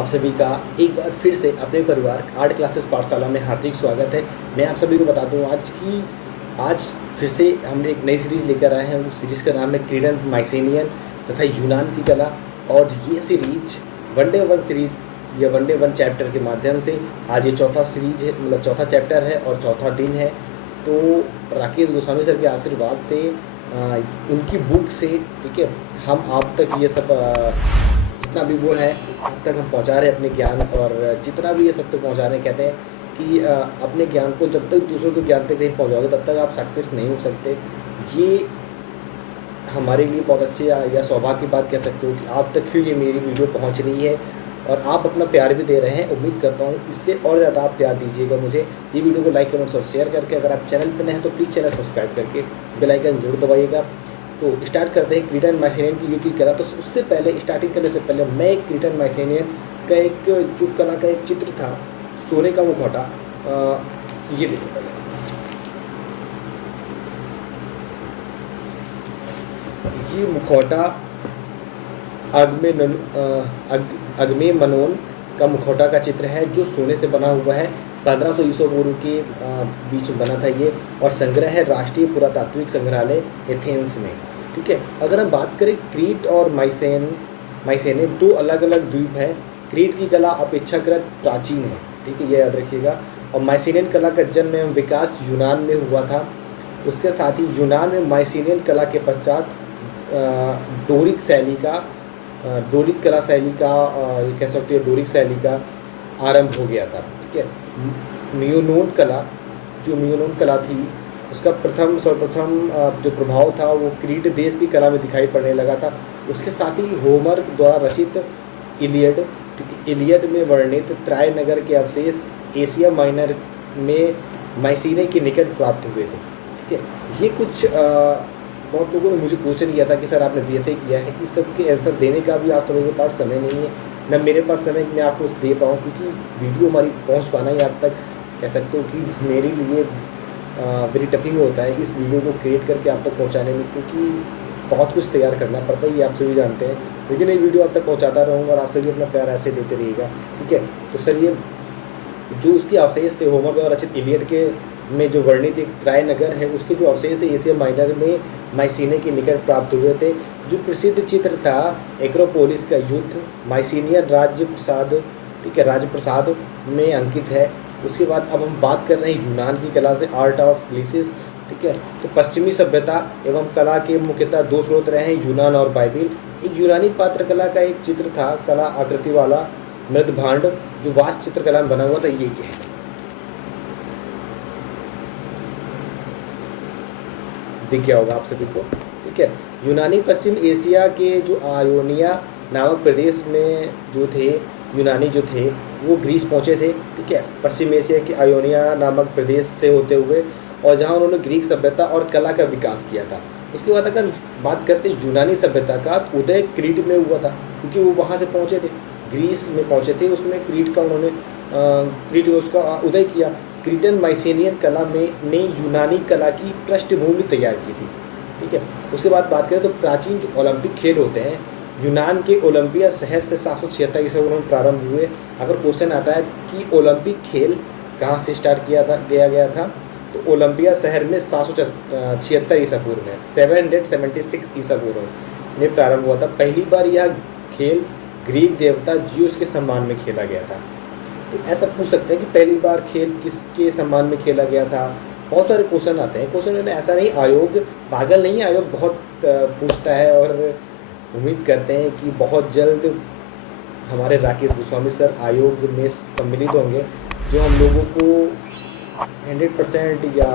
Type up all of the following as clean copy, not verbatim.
आप सभी का एक बार फिर से अपने परिवार आर्ट क्लासेस पाठशाला में हार्दिक स्वागत है। मैं आप सभी को बता दूं आज फिर से हमने एक नई सीरीज़ लेकर आए हैं। उस सीरीज़ का नाम है क्रीडन माइसेनियन तथा यूनान की कला। और ये सीरीज वनडे वन सीरीज या वनडे वन चैप्टर के माध्यम से आज ये चौथा सीरीज है, मतलब चौथा चैप्टर है और चौथा दिन है। तो राकेश गोस्वामी सर के आशीर्वाद से उनकी बुक से, ठीक है, हम आप तक ये सब जितना भी वो है अब तक हम पहुंचा रहे हैं अपने ज्ञान। और जितना भी ये सब तक पहुंचा रहे हैं, कहते हैं कि अपने ज्ञान को जब तक दूसरों के ज्ञान तक नहीं पहुंचाओगे तब तक आप सक्सेस नहीं हो सकते। ये हमारे लिए बहुत अच्छी या सौभाग्य की बात कह सकते हो कि आप तक ही ये मेरी वीडियो पहुंच रही है और आप अपना प्यार भी दे रहे हैं। उम्मीद करता हूँ इससे और ज़्यादा आप प्यार दीजिएगा मुझे। ये वीडियो को लाइक कमेंट्स और शेयर करके, अगर आप चैनल पर नए हैं तो प्लीज़ चैनल सब्सक्राइब करके बेल आइकन जरूर दबाइएगा। तो स्टार्ट करते हैं क्रीडन माइसेनियन की युग की कला। तो उससे पहले स्टार्टिंग करने से पहले मैं एक क्रीडन माइसेनियन का एक जो कला का एक चित्र था, सोने का मुखौटा, ये देखो पहले। ये मुखौटा अगमेमनोन का मुखौटा का चित्र है जो सोने से बना हुआ है। 1500 ईसा पूर्व के बीच में बना था ये, और संग्रह है राष्ट्रीय पुरातात्विक संग्रहालय एथेंस में। ठीक है, अगर हम बात करें क्रीट और माइसेने दो अलग अलग द्वीप हैं। क्रीट की कला अपेक्षाकृत प्राचीन है, ठीक है, ये याद रखिएगा। और माइसेनियन कला का जन्म एवं विकास यूनान में हुआ था। उसके साथ ही यूनान में माइसेनियन कला के पश्चात डोरिक कला शैली का ये कह सकते हैं डोरिक शैली का आरंभ हो गया था। ठीक है, मियोनोन कला थी, उसका सर्वप्रथम जो प्रभाव था वो क्रीट देश की कला में दिखाई पड़ने लगा था। उसके साथ ही होमर द्वारा रचित इलियड में वर्णित ट्राय नगर के अवशेष एशिया माइनर में माइसीने के निकट प्राप्त हुए थे। ठीक है, ये कुछ बहुत लोगों ने मुझे क्वेश्चन किया था कि सर आपने बीएफए किया है, कि सबके आंसर देने का भी आप सभी के पास समय नहीं है, न मेरे पास समय मैं आपको दे पाऊँ, क्योंकि वीडियो हमारी पहुंच पाना ही आप तक कह सकते हो कि मेरे लिए वेरी टफिंग होता है इस वीडियो को क्रिएट करके आप तक पहुंचाने में, क्योंकि बहुत कुछ तैयार करना पड़ता है, ये आप सभी जानते हैं। लेकिन ये वीडियो आप तक पहुँचाता रहूँगा और आप सभी अपना प्यार ऐसे देते रहिएगा। ठीक है, तो सर ये जो उसके अवशेष थे होमर द्वारा रचित इलियड के में जो वर्णित एक ट्राय नगर है, उसके जो अवशेष थे एशिया माइनर में माइसीने के निकट प्राप्त हुए थे। जो प्रसिद्ध चित्र था एक्रोपोलिस का युद्ध माइसीनियन राजप्रसाद, ठीक है, राजप्रसाद में अंकित है। उसके बाद अब हम बात कर रहे हैं यूनान की कला से, आर्ट ऑफ लिसिस। ठीक है, तो पश्चिमी सभ्यता एवं कला के मुख्यतः दो स्रोत रहे हैं, यूनान और बाइबिल। एक यूनानी पात्र कला का एक चित्र था, कला आकृति वाला मृद भांड जो वास्तु चित्रकला में बना हुआ था। ये क्या है, दिख गया होगा आप सभी को। ठीक है, यूनानी पश्चिम एशिया के जो आयोनिया नामक प्रदेश में जो थे यूनानी जो थे वो ग्रीस पहुँचे थे। ठीक है, पश्चिम एशिया के आयोनिया नामक प्रदेश से होते हुए, और जहाँ उन्होंने ग्रीक सभ्यता और कला का विकास किया था। उसके बाद अगर बात करते हैं यूनानी सभ्यता का, उदय क्रीट में हुआ था, क्योंकि वो वहाँ से पहुँचे थे, ग्रीस में पहुँचे थे, उसमें क्रीट का उन्होंने क्रीट उसका उदय किया। क्रीटन माइसेनियन कला में ने यूनानी कला की पृष्ठभूमि तैयार की थी। ठीक है, उसके बाद बात करें तो प्राचीन जो ओलंपिक खेल होते हैं, यूनान के ओलंपिया शहर से 776 ईसा पूर्व में प्रारंभ हुए। अगर क्वेश्चन आता है कि ओलंपिक खेल कहाँ से स्टार्ट किया गया था, तो ओलंपिया शहर में 776 ईसा पूर्व में 776 ईसा पूर्व में प्रारंभ हुआ था। पहली बार यह खेल ग्रीक देवता जियोस के सम्मान में खेला गया था। तो ऐसा पूछ सकते हैं कि पहली बार खेल किसके सम्मान में खेला गया था। बहुत सारे क्वेश्चन आते हैं, क्वेश्चन में ऐसा नहीं, आयोग पागल नहीं है, आयोग बहुत पूछता है। और उम्मीद करते हैं कि बहुत जल्द हमारे राकेश गोस्वामी सर आयोग में सम्मिलित होंगे, जो हम लोगों को 100% या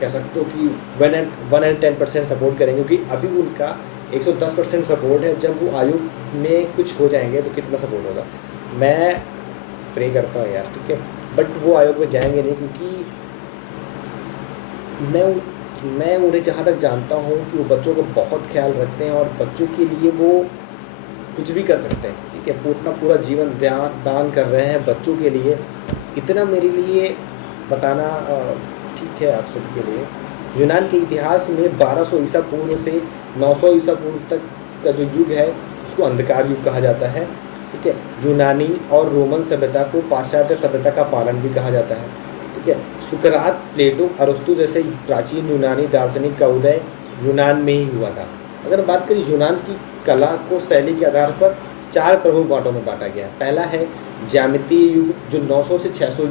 कह सकते हो कि 110% सपोर्ट करेंगे, क्योंकि अभी उनका 110% सपोर्ट है। जब वो आयोग में कुछ हो जाएंगे तो कितना सपोर्ट होगा, मैं प्रे करता हूँ यार। ठीक है, बट वो आयोग में जाएंगे नहीं, क्योंकि मैं उन्हें जहाँ तक जानता हूँ कि वो बच्चों को बहुत ख्याल रखते हैं और बच्चों के लिए वो कुछ भी कर सकते हैं। ठीक है, पूरा जीवन दान कर रहे हैं बच्चों के लिए। इतना मेरे लिए बताना ठीक है आप सबके लिए। यूनान के इतिहास में 1200 ईसा पूर्व से 900 ईसा पूर्व तक का जो युग है उसको अंधकार युग कहा जाता है। ठीक है। यूनानी और रोमन सभ्यता को पाश्चात्य सभ्यता का पालन भी कहा जाता है, ठीक है। सुकरात, प्लेटो, अरस्तु जैसे प्राचीन यूनानी दार्शनिक का उदय यूनान में ही हुआ था। अगर बात करें यूनान की कला को शैली के आधार पर 4 प्रमुख बांटों में बांटा गया है। पहला है ज्यामितीय युग, जो 900 से 600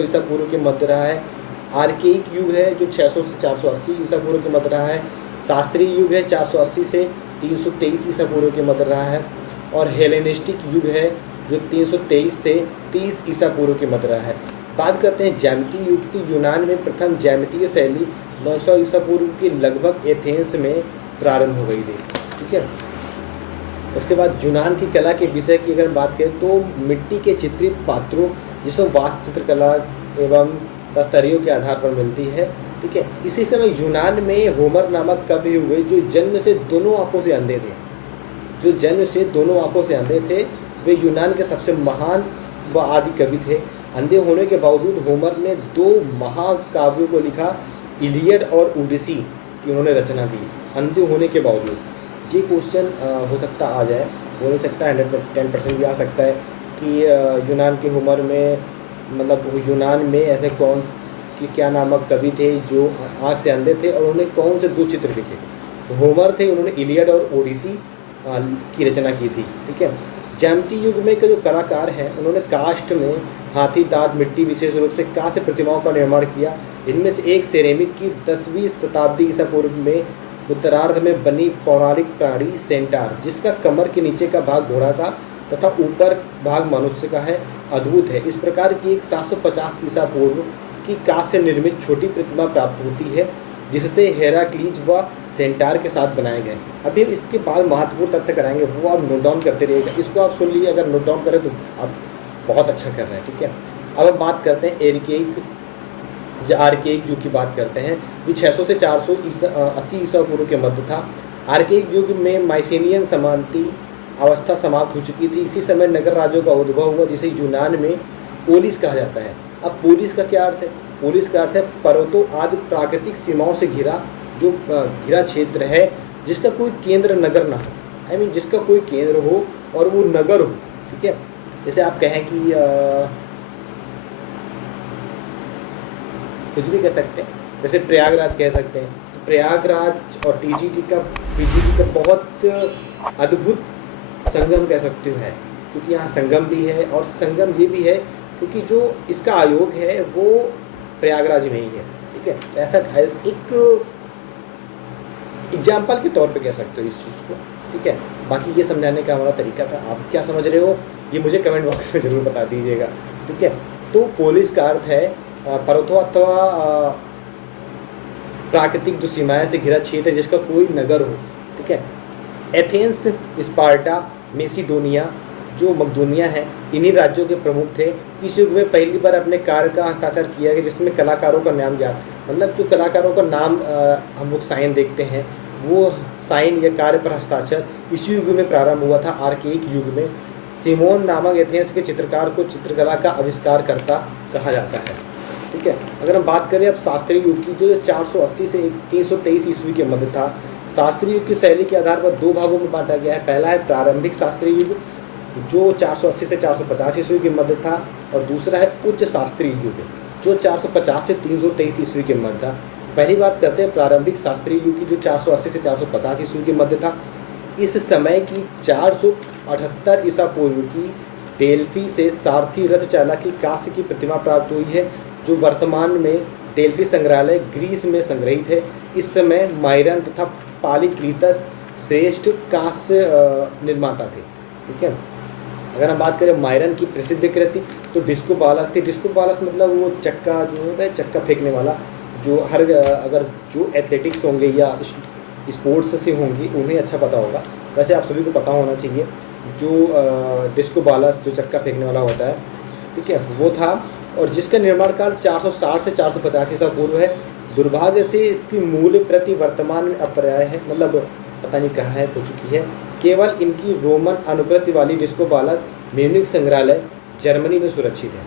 ईसा पूर्व के मध्य रहा है। आर्केइक युग है, जो 600 से 480 ईसा पूर्व के मध्य रहा है। शास्त्रीय युग है, 480 से 323 ईसा पूर्व के मध्य रहा है। और हेलेनिस्टिक युग है, जो 323 से 30 ईसा पूर्व के मध्य रहा है। बात करते हैं ज्यामितीय युग की। यूनान में प्रथम ज्यामितीय शैली 900 ईसा पूर्व के लगभग एथेंस में प्रारंभ हो गई थी, ठीक है। उसके बाद यूनान की कला के विषय की अगर बात करें तो मिट्टी के चित्रित पात्रों, जिसमें वास्तु चित्रकला एवं दस्तरियों के आधार पर मिलती है, ठीक है। इसी समय यूनान में होमर नामक कवि हुए, जो जन्म से दोनों आंखों से अंधे थे। वे यूनान के सबसे महान व आदि कवि थे। अंधे होने के बावजूद होमर ने 2 महाकाव्यों को लिखा, इलियड और ओडिसी की उन्होंने रचना की, अंधे होने के बावजूद। ये क्वेश्चन हो सकता आ जाए, हो नहीं सकता, 110% भी आ सकता है कि यूनान के होमर में, मतलब यूनान में ऐसे कौन कि क्या नामक कवि थे जो आँख से अंधे थे और उन्होंने कौन से 2 चित्र लिखे। तो होमर थे, उन्होंने इलियड और ओडिसी की रचना की थी, ठीक है। ज्यामितीय युग में के जो कलाकार हैं, उन्होंने काष्ठ में हाथी दांत, मिट्टी, विशेष रूप से कांस्य प्रतिमाओं का निर्माण किया। इनमें से एक सेरेमिक की 10वीं शताब्दी ईसा पूर्व में उत्तरार्ध में बनी पौराणिक प्राणी सेंटार, जिसका कमर के नीचे का भाग घोड़ा का तथा ऊपर भाग मनुष्य का है, अद्भुत है। इस प्रकार की एक 750 ईसा पूर्व की कांस्य निर्मित छोटी प्रतिमा प्राप्त होती है, जिससे हेराक्लीज व सेंटार के साथ बनाए गए। अभी हम इसके बाद महत्वपूर्ण तथ्य कराएंगे, वो आप नोट डाउन करते रहिएगा। इसको आप सुन लीजिए, अगर नोट डाउन करें तो आप बहुत अच्छा कर रहे हैं, ठीक है। अब हम बात करते हैं आर्केइक युग की बात करते हैं, जो 600 से 480 ईसा पूर्व के मध्य था। आर्केइक युग में माइसेनियन समानती अवस्था समाप्त हो चुकी थी। इसी समय नगर राज्यों का उद्भव हुआ, जिसे यूनान में पोलिस कहा जाता है। अब पोलिस का क्या अर्थ है? पोलिस का अर्थ है पर्वतों आदि प्राकृतिक सीमाओं से घिरा क्षेत्र है, जिसका कोई केंद्र नगर ना हो, जिसका कोई केंद्र हो और वो नगर हो, ठीक है। जैसे आप कहें कि कुछ भी कह सकते हैं, जैसे प्रयागराज कह सकते हैं, तो प्रयागराज और पीजीटी का बहुत अद्भुत संगम कह सकते हो है, क्योंकि यहाँ संगम भी है और संगम ये भी है क्योंकि जो इसका आयोग है वो प्रयागराज में ही है, ठीक है। ऐसा एक एग्जाम्पल के तौर पे कह सकते हो इस चीज़ को, ठीक है। बाकी ये समझाने का हमारा तरीका था, आप क्या समझ रहे हो ये मुझे कमेंट बॉक्स में ज़रूर बता दीजिएगा, ठीक है। तो पोलिस का अर्थ है पर्वतों अथवा प्राकृतिक जो सीमाएं से घिरा क्षेत्र जिसका कोई नगर हो, ठीक है। एथेंस, स्पार्टा, मेसिडोनिया जो मकदूनिया है, इन्हीं राज्यों के प्रमुख थे। इस युग में पहली बार अपने कार्य का हस्ताक्षर किया गया, जिसमें कलाकारों का नाम याद, मतलब जो कलाकारों का नाम हम लोग साइन देखते हैं, वो साइन या कार्य पर हस्ताक्षर इस युग में प्रारंभ हुआ था, आर्केइक युग में। सिमोन नामक एथेंस के चित्रकार को चित्रकला का आविष्कार करता कहा जाता है, ठीक है। अगर हम बात करें अब शास्त्रीय युग की, जो 480 से 323 ईस्वी के मध्य था। शास्त्रीय युग की शैली के आधार पर 2 भागों में बांटा गया है। पहला है प्रारंभिक शास्त्रीय युग, जो 480 से 450 ईस्वी के मध्य था, और दूसरा है उच्च शास्त्रीय युग, जो 450 से 323 ईस्वी के मध्य था। पहली बात करते हैं प्रारंभिक शास्त्रीय युग की, जो 480 से 450 ईस्वी के मध्य था। इस समय की 478 ईसा पूर्व की डेल्फी से सारथी रथ चालक की कांस्य की प्रतिमा प्राप्त हुई है, जो वर्तमान में डेल्फी संग्रहालय ग्रीस में संग्रहित है। इस समय माइरन तथा पालिक्रीतस श्रेष्ठ कांस्य निर्माता थे, ठीक है। अगर हम बात करें माइरन की प्रसिद्ध कृति, तो डिस्कोबालस थी। डिस्कोबालस मतलब वो चक्का जो होता है, चक्का फेंकने वाला, जो अगर जो एथलेटिक्स होंगे या स्पोर्ट्स से होंगी उन्हें अच्छा पता होगा, वैसे आप सभी को पता होना चाहिए। जो डिस्कोबालस जो चक्का फेंकने वाला होता है, ठीक है, वो था, और जिसका निर्माण काल 460 से 450 ईसा पूर्व है। दुर्भाग्य से इसकी मूल प्रति वर्तमान में अपर्याय है, मतलब पता नहीं कहाँ है, हो चुकी है। केवल इनकी रोमन अनुकृति वाली डिस्कोबालस म्यूनिख संग्रहालय जर्मनी में सुरक्षित है।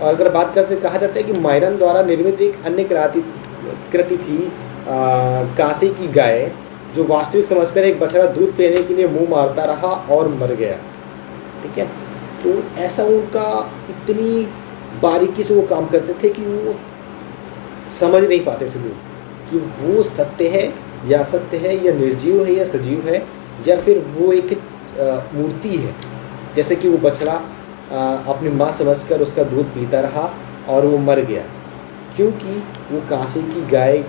और अगर बात करते, कहा जाता है कि माइरन द्वारा निर्मित एक अन्य कृति थी काशी की गाय, जो वास्तविक समझकर एक बछड़ा दूध पीने के लिए मुंह मारता रहा और मर गया। ठीक है, तो ऐसा उनका इतनी बारीकी से वो काम करते थे कि वो समझ नहीं पाते थे लोग कि वो सत्य है या असत्य है, या निर्जीव है या सजीव है, या फिर वो एक मूर्ति है। जैसे कि वो बछड़ा अपनी माँ समझकर उसका दूध पीता रहा और वो मर गया, क्योंकि वो कांसे की गाय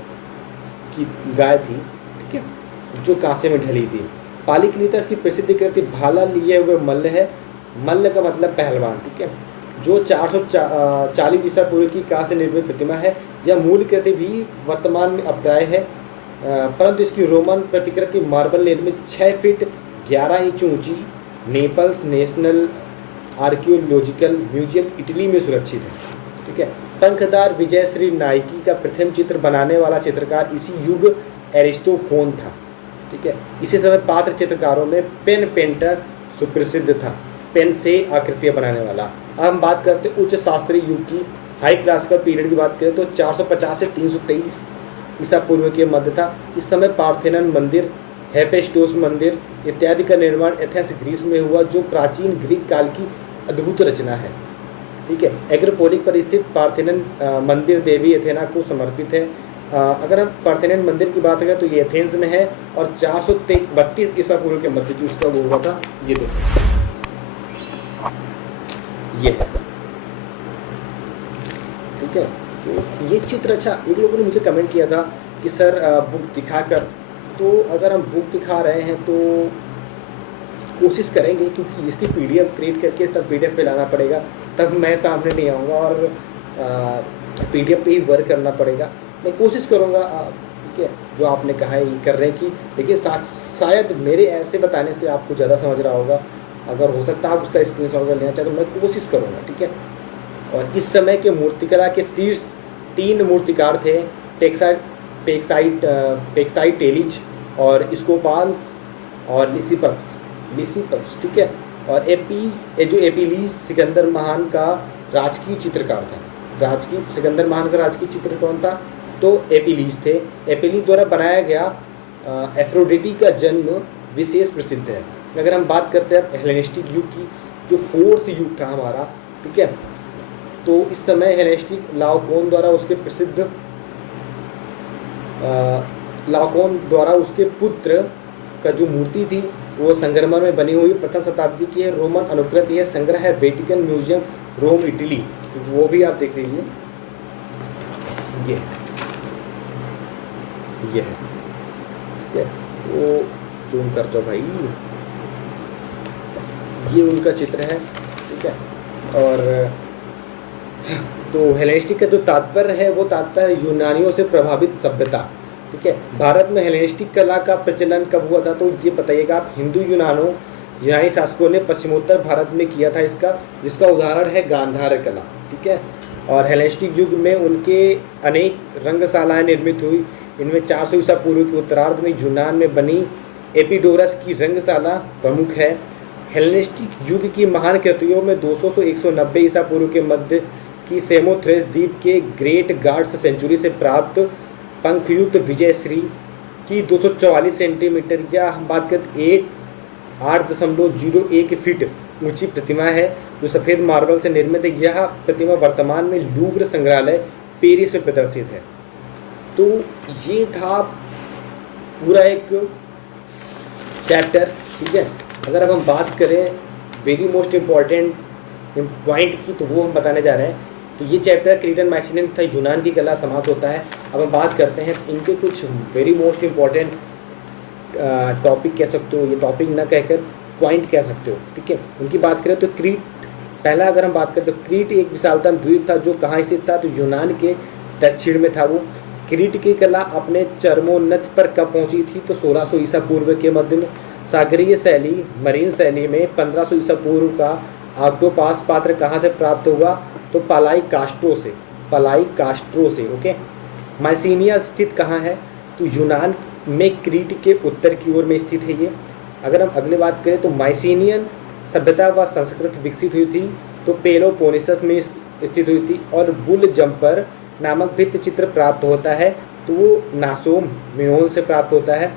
थी। ठीक है, जो कांसे में ढली थी। पाली कलिता इसकी प्रसिद्धि करती भाला लिए हुए मल्ल है। मल्ल का मतलब पहलवान। ठीक है, जो 440 ईसा पूर्व की कांस्य निर्मित प्रतिमा है। यह मूल कृति भी वर्तमान में अप्राय है, परंतु इसकी रोमन प्रतिकृति मार्बल निर्मित 6 फीट 11 इंच ऊंची Naples national archaeological museum Italy में सुरक्षित है। ठीक है, पंखदार विजयश्री नाइकी का प्रथम चित्र बनाने वाला चित्रकार इसी युग एरिस्टोफोन था। ठीक है, इसी समय पात्र चित्रकारों में पेन पेंटर सुप्रसिद्ध था, पेन से आकृतियाँ बनाने वाला। अब हम बात करते हैं उच्च शास्त्रीय युग की, हाई क्लासिकल पीरियड की बात करें तो 450 से 323 ईसा पूर्व के मध्य था। इस समय पार्थेनन मंदिर, हेफेस्टोस मंदिर इत्यादि का निर्माण एथेंस ग्रीस में हुआ, जो प्राचीन ग्रीक काल की अद्भुत रचना है। ठीक है, एग्रोपोलिक पर स्थित पार्थेनन मंदिर देवी एथेना को समर्पित है। अगर हम पार्थेनन मंदिर की बात करें तो ये एथेंस में है और 432 ईसा पूर्व के मध्य जो उसका वो हुआ था, ये देखो ये है। ठीक है, तो ये चित्र अच्छा, एक लोगों ने मुझे कमेंट किया था कि सर बुक दिखाकर, तो अगर हम बुक दिखा रहे हैं तो कोशिश करेंगे, क्योंकि इसकी पीडीएफ क्रिएट करके तब पीडीएफ पे लाना पड़ेगा, तब मैं सामने नहीं आऊँगा और पीडीएफ पे ही वर्क करना पड़ेगा। मैं कोशिश करूँगा। ठीक है, जो आपने कहा है ये कर रहे हैं कि, लेकिन शायद मेरे ऐसे बताने से आपको ज़्यादा समझ रहा होगा। अगर हो सकता है आप उसका स्क्रीनशॉट अगर लेना चाहें तो मैं कोशिश करूँगा। ठीक है, और इस समय के मूर्तिकला के शीर्ष 3 मूर्तिकार थे, पेक्साइटेलिज और स्कोपाल्स और लिसिपस। ठीक है, और एपिलीज सिकंदर महान का राजकीय चित्रकार था। सिकंदर महान का राजकीय चित्र कौन था? तो एपिलीज थे। एपिलीज द्वारा बनाया गया एफ्रोडिटी का जन्म विशेष प्रसिद्ध है। अगर हम बात करते हैं हेलेनिस्टिक युग की, जो 4th युग था हमारा, ठीक है, तो इस समय हेलेनिस्टिक लाओकोन द्वारा उसके पुत्र का जो मूर्ति थी वो संगमरमर में बनी हुई प्रथम शताब्दी की है, रोमन अनुकृत। यह संग्रह है वेटिकन म्यूजियम, रोम, इटली। वो भी आप देख लीजिए, ये है। ठीक है, तो जूम कर दो भाई, ये उनका चित्र है। ठीक है, और तो हेलेनिस्टिक का जो तात्पर्य है वो तात्पर्य यूनानियों से प्रभावित सभ्यता। ठीक है, भारत में हेलेनिस्टिक कला का प्रचलन कब हुआ था? तो ये बताइएगा आप। यूनानी शासकों ने पश्चिमोत्तर भारत में किया था जिसका उदाहरण है गांधार कला। ठीक है, और हेलेनिस्टिक युग में उनके अनेक रंगशालाएं निर्मित हुई। इनमें 400 ईसा पूर्व के उत्तरार्ध में यूनान में बनी एपिडोरस की रंगशाला प्रमुख है। हेलेनिस्टिक युग की महान कृतियों में 200 से 190 ईसा पूर्व के मध्य की सेमोथ्रेस द्वीप के ग्रेट गार्ड्स सेंचुरी से प्राप्त पंखयुक्त विजयश्री की 244 सेंटीमीटर या हम बात करें 8.01 फीट ऊंची प्रतिमा है, जो सफ़ेद मार्बल से निर्मित है। यह प्रतिमा वर्तमान में लूव्र संग्रहालय पेरिस में प्रदर्शित है। तो ये था पूरा एक चैप्टर। ठीक है, अगर अब हम बात करें वेरी मोस्ट इम्पॉर्टेंट पॉइंट की, तो वो हम बताने जा रहे हैं। तो ये चैप्टर क्रीटन माइसिनियन था, यूनान की कला समाप्त होता है। अब हम बात करते हैं इनके कुछ वेरी मोस्ट इम्पॉर्टेंट टॉपिक कह सकते हो, ये टॉपिक ना कहकर पॉइंट कह सकते हो। ठीक है, उनकी बात करें तो क्रीट, पहला अगर हम बात करें तो क्रीट एक विशालतम द्वीप था जो कहाँ स्थित था? तो यूनान के दक्षिण में था वो। क्रीट की कला अपने चरमोन्नति पर कब पहुँची थी? तो 1600 ईसा पूर्व के मध्य में। सागरीय शैली, मरीन शैली में 1500 ईसा पूर्व का ऑक्टोपास पात्र कहाँ से प्राप्त हुआ? तो पलाई कास्ट्रो से। ओके, माइसिनिया स्थित कहाँ है? तो यूनान में क्रीट के उत्तर की ओर में स्थित है ये। अगर हम अगली बात करें तो माइसिनियन सभ्यता व संस्कृति विकसित हुई थी तो पेलोपोनेसस में स्थित हुई थी, और बुल जंपर नामक भित्ति चित्र प्राप्त होता है तो वो नासोम मेनोन से प्राप्त होता है।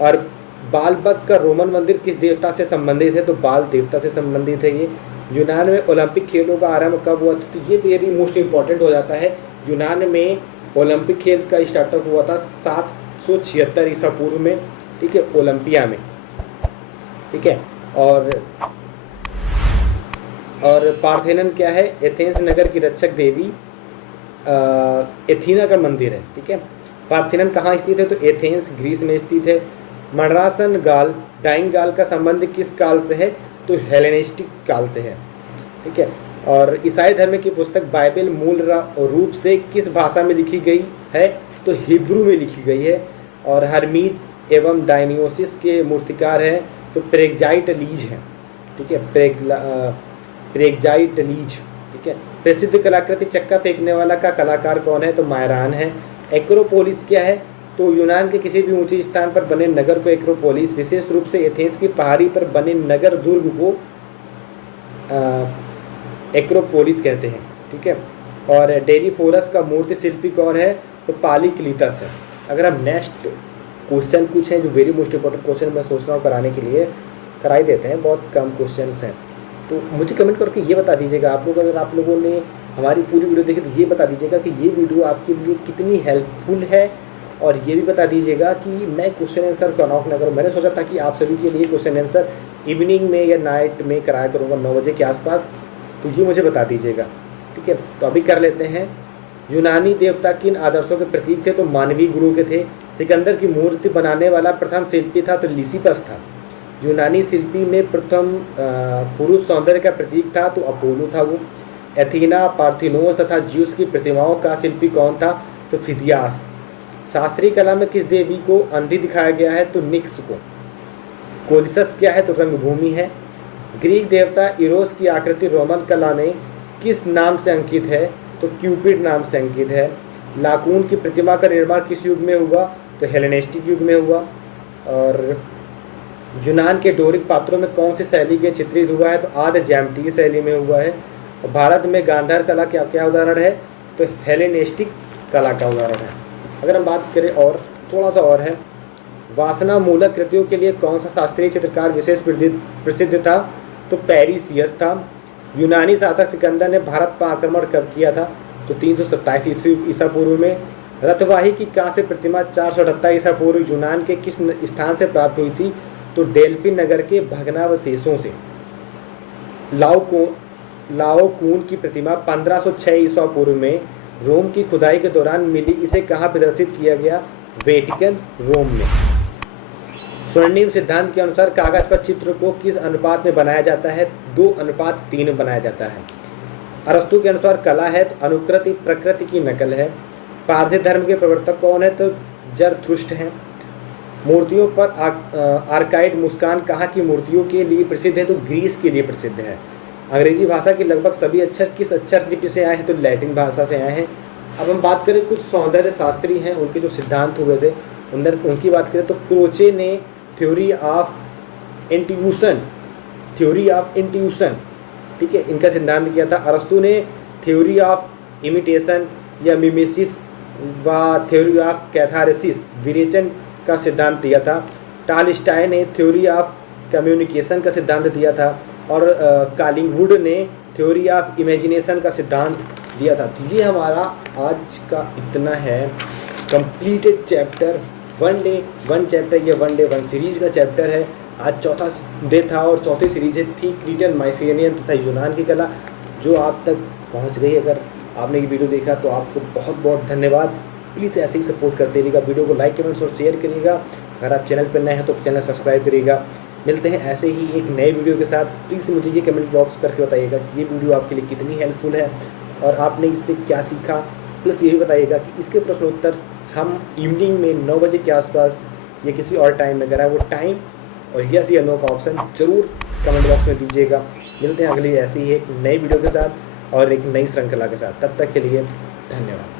और बालबक का रोमन मंदिर किस देवता से संबंधित है? तो बाल देवता से संबंधित है ये। यूनान में ओलंपिक खेलों का आरंभ कब हुआ था? तो ये वेरी मोस्ट इंपॉर्टेंट हो जाता है। यूनान में ओलंपिक खेल का स्टार्टअप हुआ था 776 ईसा पूर्व में, ठीक है, ओलंपिया में, ठीक है। और पार्थेनन क्या है? एथेंस नगर की रक्षक देवी एथीना का मंदिर है, ठीक है। पार्थेनन कहाँ स्थित है? तो एथेंस ग्रीस में स्थित है। मंडरासन गाल डाइंग गाल का संबंध किस काल से है? तो हेलेनिस्टिक काल से है, ठीक है। और ईसाई धर्म की पुस्तक बाइबल मूल रूप से किस भाषा में लिखी गई है? तो हिब्रू में लिखी गई है। और हरमीत एवं डायनियोसिस के मूर्तिकार हैं तो प्रेग्जाइटलीज हैं, ठीक है, प्रेग्जाइटलीज, ठीक है। प्रसिद्ध कलाकृति चक्का फेंकने वाला का कलाकार कौन है? तो मायरान है। एक्रोपोलिस क्या है? तो यूनान के किसी भी ऊंचे स्थान पर बने नगर को एक्रोपोलिस, विशेष रूप से एथेंस की पहाड़ी पर बने नगर दुर्ग को एक्रोपोलिस कहते हैं, ठीक है। और डेरीफोरस का मूर्ति शिल्पी कौन है? तो पालीक्लीटस है। अगर हम नेक्स्ट क्वेश्चन कुछ है जो वेरी मोस्ट इंपॉर्टेंट क्वेश्चन मैं सोच रहा हूँ कराने के लिए, करा ही देते हैं, बहुत कम क्वेश्चंस हैं, तो मुझे कमेंट करके ये बता दीजिएगा आप लोग, अगर आप लोगों ने हमारी पूरी वीडियो देखी तो ये बता दीजिएगा कि ये वीडियो आपके लिए कितनी हेल्पफुल है। और ये भी बता दीजिएगा कि मैं क्वेश्चन आंसर क्यों ना करूँ। मैंने सोचा था कि आप सभी के लिए क्वेश्चन आंसर इवनिंग में या नाइट में कराया करूँगा 9 बजे के आसपास, तो ये मुझे बता दीजिएगा, ठीक है। तो अभी कर लेते हैं। यूनानी देवता किन आदर्शों के प्रतीक थे? तो मानवीय गुरु के थे। सिकंदर की मूर्ति बनाने वाला प्रथम शिल्पी था तो लिसिपस था। यूनानी शिल्पी में प्रथम पुरुष सौंदर्य का प्रतीक था तो अपोलो था वो। एथीना, पार्थिनोस तथा ज्यूस की प्रतिमाओं का शिल्पी कौन था? तो फिदियास। शास्त्रीय कला में किस देवी को अंधी दिखाया गया है? तो निक्स को। कोलिसस क्या है? तो रंगभूमि है। ग्रीक देवता इरोस की आकृति रोमन कला में किस नाम से अंकित है? तो क्यूपिड नाम से अंकित है। लाकून की प्रतिमा का निर्माण किस युग में हुआ? तो हेलेनिस्टिक युग में हुआ। और यूनान के डोरिक पात्रों में कौन सी शैली के चित्रित हुआ है? तो आद्य ज्यामितीय शैली में हुआ है। और भारत में गांधार कला क्या क्या उदाहरण है? तो हेलेनिस्टिक कला का उदाहरण है। अगर हम बात करें और थोड़ा सा और है, वासना मूलक कृतियों के लिए कौन सा शास्त्रीय चित्रकार विशेष प्रसिद्ध था? तो पेरिसियस था। यूनानी शासक सिकंदर ने भारत पर आक्रमण कब किया था? तो 327 ईसा पूर्व में। रथवाही की कांस्य प्रतिमा 478 ईसा पूर्व यूनान के किस स्थान से प्राप्त हुई थी? तो डेल्फी नगर के भग्नावशेषों से। लाओकून की प्रतिमा 1506 ईसा पूर्व में रोम की खुदाई के दौरान मिली। इसे कहाँ प्रदर्शित किया गया? वेटिकन, रोम में। स्वर्णिम सिद्धांत के अनुसार कागज पर चित्र को किस अनुपात में बनाया जाता है? 2:3 में बनाया जाता है। अरस्तु के अनुसार कला है तो अनुकृति प्रकृति की नकल है। पारसी धर्म के प्रवर्तक कौन है? तो जरथुष्ट्र हैं। मूर्तियों पर आर्काइड मुस्कान कहाँ की मूर्तियों के लिए प्रसिद्ध है? तो ग्रीस के लिए प्रसिद्ध है। अंग्रेजी भाषा के लगभग सभी अक्षर किस अक्षर लिपि से आए हैं? तो लैटिन भाषा से आए हैं। अब हम बात करें कुछ सौंदर्य शास्त्री हैं, उनके जो सिद्धांत हुए थे उनकी बात करें तो क्रोचे ने थ्योरी ऑफ इंट्यूशन, ठीक है, इनका सिद्धांत किया था। अरस्तु ने थ्योरी ऑफ इमिटेशन या मिमेसिस व थ्योरी ऑफ कैथारेसिस, विरेचन का सिद्धांत दिया था। टॉलस्टॉय ने थ्योरी ऑफ कम्युनिकेशन का सिद्धांत दिया था। और कालिंगवुड ने थ्योरी ऑफ इमेजिनेशन का सिद्धांत दिया था। तो ये हमारा आज का इतना है कंप्लीटेड चैप्टर, 1 डे 1 चैप्टर, ये 1 डे 1 सीरीज का चैप्टर है। आज चौथा डे था और चौथी सीरीज है थी क्रीटन, माइसेनियन तथा यूनान की कला, जो आप तक पहुंच गई। अगर आपने ये वीडियो देखा तो आपको बहुत बहुत धन्यवाद। प्लीज़ ऐसे ही सपोर्ट करते रहिएगा, वीडियो को लाइक कमेंट्स और शेयर करिएगा। अगर आप चैनल पर नए हैं तो चैनल सब्सक्राइब करिएगा। मिलते हैं ऐसे ही एक नए वीडियो के साथ। प्लीज़ मुझे ये कमेंट बॉक्स करके बताइएगा कि ये वीडियो आपके लिए कितनी हेल्पफुल है और आपने इससे क्या सीखा। प्लस ये भी बताइएगा कि इसके प्रश्न उत्तर हम इवनिंग में 9 बजे के आसपास या किसी और टाइम में कराएं। वो टाइम और यस या नो का ऑप्शन ज़रूर कमेंट बॉक्स में दीजिएगा। मिलते हैं अगली ऐसी ही एक नई वीडियो के साथ और एक नई श्रृंखला के साथ। तब तक के लिए धन्यवाद।